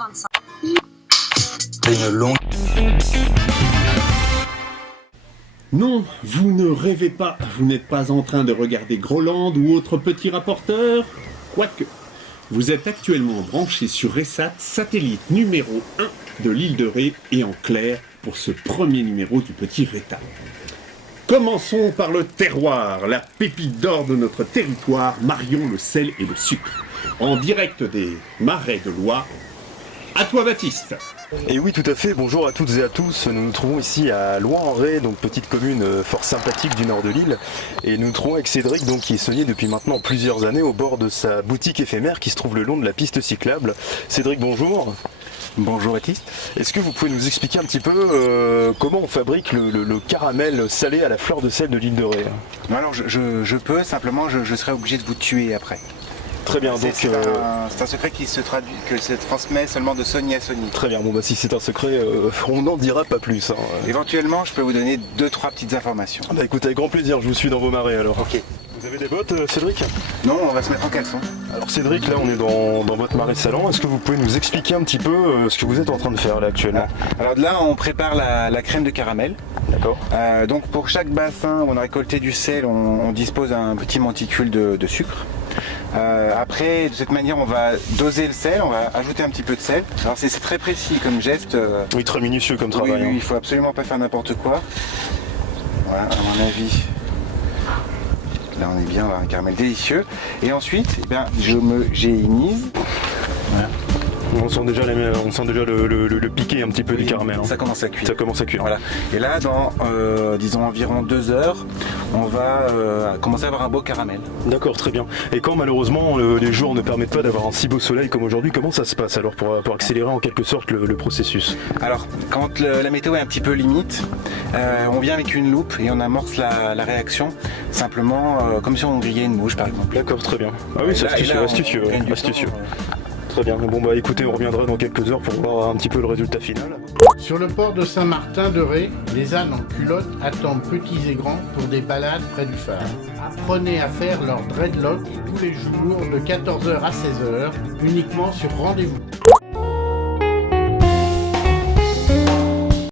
25. Une longue... Non, vous ne rêvez pas, vous n'êtes pas en train de regarder Groland ou autre petit rapporteur. Quoique, vous êtes actuellement branché sur Resat, satellite numéro 1 de l'île de Ré et en clair pour ce premier numéro du Petit Rétal. Commençons par le terroir, la pépite d'or de notre territoire, Marion, le sel et le sucre. En direct des marais de Loire. À toi Baptiste. Et oui, tout à fait, bonjour à toutes et à tous. Nous nous trouvons ici à Loire-en-Ré, donc petite commune fort sympathique du nord de l'île. Et nous nous trouvons avec Cédric, donc, qui est saunier depuis maintenant plusieurs années au bord de sa boutique éphémère qui se trouve le long de la piste cyclable. Cédric, bonjour. Bonjour Baptiste. Est-ce que vous pouvez nous expliquer un petit peu comment on fabrique le caramel salé à la fleur de sel de l'île de Ré? Alors je peux, simplement je serai obligé de vous tuer après. Très bien, donc... C'est un secret qui se transmet seulement de saunier à saunier. Très bien, bon bah si c'est un secret, on n'en dira pas plus. Hein. Éventuellement, je peux vous donner 2-3 petites informations. Bah écoute, avec grand plaisir, je vous suis dans vos marais alors. Ok. Vous avez des bottes, Cédric? Non, on va se mettre en caleçon. Alors Cédric, là on est dans votre marais salon. Est-ce que vous pouvez nous expliquer un petit peu ce que vous êtes en train de faire là actuellement? Alors là, on prépare la crème de caramel. D'accord. Donc pour chaque bassin où on a récolté du sel, on dispose d'un petit monticule de sucre. Après, de cette manière, on va doser le sel, on va ajouter un petit peu de sel. Alors c'est très précis comme geste. Oui, très minutieux comme travail. Oui, hein. il faut absolument pas faire n'importe quoi. Voilà, à mon avis. Là, on est bien, on va avoir un caramel délicieux. Et ensuite, eh bien, je me géinise. Voilà. On sent déjà, le piqué un petit peu du caramel. Hein. Ça commence à cuire. Ça commence à cuire. Voilà. Et là, dans disons environ 2 heures, on va commencer à avoir un beau caramel. D'accord, très bien. Et quand malheureusement les jours ne permettent pas d'avoir un si beau soleil comme aujourd'hui, comment ça se passe alors pour accélérer en quelque sorte le processus? Alors, quand la météo est un petit peu limite, on vient avec une loupe et on amorce la réaction, simplement comme si on grillait une mouche par exemple. D'accord, très bien. Ah oui, c'est astucieux. Très bien, bon bah écoutez, on reviendra dans quelques heures pour voir un petit peu le résultat final. Sur le port de Saint-Martin de Ré, les ânes en culotte attendent petits et grands pour des balades près du phare. Apprenez à faire leur dreadlock tous les jours de 14h à 16h, uniquement sur rendez-vous.